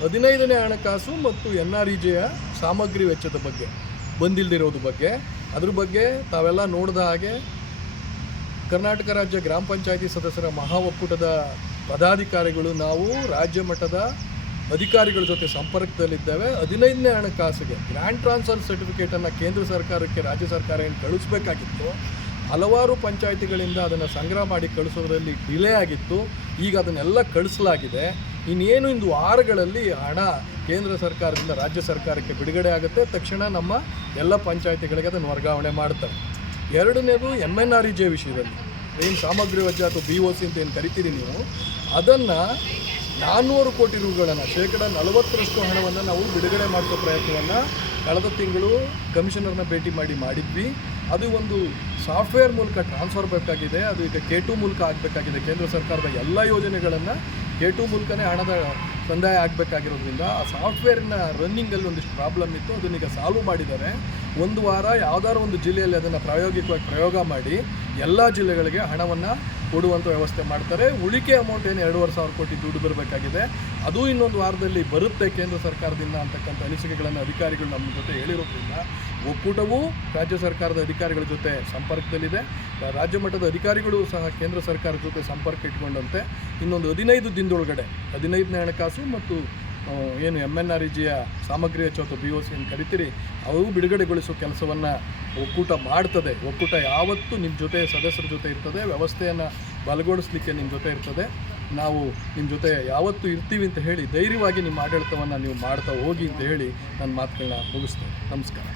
ಹದಿನೈದನೇ ಹಣಕಾಸು ಮತ್ತು ಎನ್ ಆರ್ ಇ ಜಿಯ ಸಾಮಗ್ರಿ ವೆಚ್ಚದ ಬಗ್ಗೆ, ಬಂದಿಲ್ದಿರೋದು ಬಗ್ಗೆ, ಅದ್ರ ಬಗ್ಗೆ ತಾವೆಲ್ಲ ನೋಡಿದ ಹಾಗೆ ಕರ್ನಾಟಕ ರಾಜ್ಯ ಗ್ರಾಮ ಪಂಚಾಯತಿ ಸದಸ್ಯರ ಮಹಾ ಒಕ್ಕೂಟದ ಪದಾಧಿಕಾರಿಗಳು, ನಾವು ರಾಜ್ಯ ಮಟ್ಟದ ಅಧಿಕಾರಿಗಳ ಜೊತೆ ಸಂಪರ್ಕದಲ್ಲಿದ್ದೇವೆ. ಹದಿನೈದನೇ ಹಣಕಾಸಿಗೆ ಗ್ರ್ಯಾಂಡ್ ಟ್ರಾನ್ಸ್ಫರ್ ಸರ್ಟಿಫಿಕೇಟನ್ನು ಕೇಂದ್ರ ಸರ್ಕಾರಕ್ಕೆ, ರಾಜ್ಯ ಸರ್ಕಾರ ಏನು ಕಳಿಸ್ಬೇಕಾಗಿತ್ತು? ಹಲವಾರು ಪಂಚಾಯಿತಿಗಳಿಂದ ಅದನ್ನು ಸಂಗ್ರಹ ಮಾಡಿ ಕಳಿಸೋದ್ರಲ್ಲಿ ಡಿಲೇ ಆಗಿತ್ತು. ಈಗ ಅದನ್ನೆಲ್ಲ ಕಳಿಸಲಾಗಿದೆ. ಇನ್ನೇನು ಇಂದು ವಾರಗಳಲ್ಲಿ ಹಣ ಕೇಂದ್ರ ಸರ್ಕಾರದಿಂದ ರಾಜ್ಯ ಸರ್ಕಾರಕ್ಕೆ ಬಿಡುಗಡೆ ಆಗುತ್ತೆ, ತಕ್ಷಣ ನಮ್ಮ ಎಲ್ಲ ಪಂಚಾಯಿತಿಗಳಿಗೆ ಅದನ್ನು ವರ್ಗಾವಣೆ ಮಾಡ್ತಾರೆ ಎರಡನೇದು M N R E J ವಿಷಯದಲ್ಲಿ. ಏನು ಸಾಮಗ್ರಿ ವಜ್ಜ ಅಥವಾ ಬಿ ಒ ಸಿ ಅಂತ ಏನು ಕರಿತೀರಿ ನೀವು? ಅದನ್ನು ನಾನ್ನೂರು ಕೋಟಿ ರೂಗಳನ್ನು, ಶೇಕಡ ನಲವತ್ತರಷ್ಟು ಹಣವನ್ನು ನಾವು ಬಿಡುಗಡೆ ಮಾಡಿಸೋ ಪ್ರಯತ್ನವನ್ನು ಕಳೆದ ತಿಂಗಳು ಕಮಿಷನರ್ನ ಭೇಟಿ ಮಾಡಿ ಮಾಡಿದ್ವಿ. ಅದು ಒಂದು ಸಾಫ್ಟ್ವೇರ್ ಮೂಲಕ ಟ್ರಾನ್ಸ್ಫರ್ ಬೇಕಾಗಿದೆ, ಅದು ಈಗ ಕೆ ಟು ಮೂಲಕ ಆಗಬೇಕಾಗಿದೆ. ಕೇಂದ್ರ ಸರ್ಕಾರದ ಎಲ್ಲ ಯೋಜನೆಗಳನ್ನು ಕೆ ಟು ಮೂಲಕನೇ ಹಣದ ಸಂದಾಯ ಆಗಬೇಕಾಗಿರೋದ್ರಿಂದ ಆ ಸಾಫ್ಟ್ವೇರಿನ ರನ್ನಿಂಗಲ್ಲಿ ಒಂದಿಷ್ಟು ಪ್ರಾಬ್ಲಮ್ ಇತ್ತು. ಅದನ್ನೀಗ ಸಾಲ್ವ್ ಮಾಡಿದ್ದಾರೆ. ಒಂದು ವಾರ ಯಾವ್ದಾದ್ರು ಒಂದು ಜಿಲ್ಲೆಯಲ್ಲಿ ಅದನ್ನು ಪ್ರಾಯೋಗಿಕವಾಗಿ ಪ್ರಯೋಗ ಮಾಡಿ ಎಲ್ಲ ಜಿಲ್ಲೆಗಳಿಗೆ ಹಣವನ್ನು ಕೊಡುವಂಥ ವ್ಯವಸ್ಥೆ ಮಾಡ್ತಾರೆ. ಉಳಿಕೆ ಅಮೌಂಟ್ ಏನು ಎರಡೂವರೆ ಸಾವಿರ ಕೋಟಿ ದುಡ್ಡು ಬರಬೇಕಾಗಿದೆ. ಅದು ಇನ್ನೊಂದು ವಾರದಲ್ಲಿ ಬರುತ್ತೆ ಕೇಂದ್ರ ಸರ್ಕಾರದಿಂದ ಅಂತಕ್ಕಂಥ ಅನಿಸಿಕೆಗಳನ್ನು ಅಧಿಕಾರಿಗಳು ನಮ್ಮ ಜೊತೆ ಹೇಳಿರೋದ್ರಿಂದ ಒಕ್ಕೂಟವು ರಾಜ್ಯ ಸರ್ಕಾರದ ಅಧಿಕಾರಿಗಳ ಜೊತೆ ಸಂಪರ್ಕದಲ್ಲಿದೆ. ರಾಜ್ಯ ಮಟ್ಟದ ಅಧಿಕಾರಿಗಳು ಸಹ ಕೇಂದ್ರ ಸರ್ಕಾರದ ಜೊತೆ ಸಂಪರ್ಕ ಇಟ್ಕೊಂಡಂತೆ. ಇನ್ನೊಂದು ಹದಿನೈದು ದಿನದೊಳಗಡೆ ಹದಿನೈದನೇ ಹಣಕಾಸು ಮತ್ತು ಏನು ಎಂ ಎನ್ ಆರ್ ಇ ಜಿಯ ಸಾಮಗ್ರಿ ಹೆಚ್ಚು ಅಥವಾ ಬಿ ಓ ಸಿ ಏನು ಕರಿತೀರಿ, ಅವು ಬಿಡುಗಡೆಗೊಳಿಸೋ ಕೆಲಸವನ್ನು ಒಕ್ಕೂಟ ಮಾಡ್ತದೆ. ಒಕ್ಕೂಟ ಯಾವತ್ತೂ ನಿಮ್ಮ ಜೊತೆ, ಸದಸ್ಯರ ಜೊತೆ ಇರ್ತದೆ, ವ್ಯವಸ್ಥೆಯನ್ನು ಬಲಗೊಳಿಸ್ಲಿಕ್ಕೆ ನಿಮ್ಮ ಜೊತೆ ಇರ್ತದೆ. ನಾವು ನಿಮ್ಮ ಜೊತೆ ಯಾವತ್ತೂ ಇರ್ತೀವಿ ಅಂತ ಹೇಳಿ, ಧೈರ್ಯವಾಗಿ ನಿಮ್ಮ ಆಡಳಿತವನ್ನು ನೀವು ಮಾಡ್ತಾ ಹೋಗಿ ಅಂತ ಹೇಳಿ ನನ್ನ ಮಾತುಗಳನ್ನ ಮುಗಿಸ್ತೇನೆ. ನಮಸ್ಕಾರ.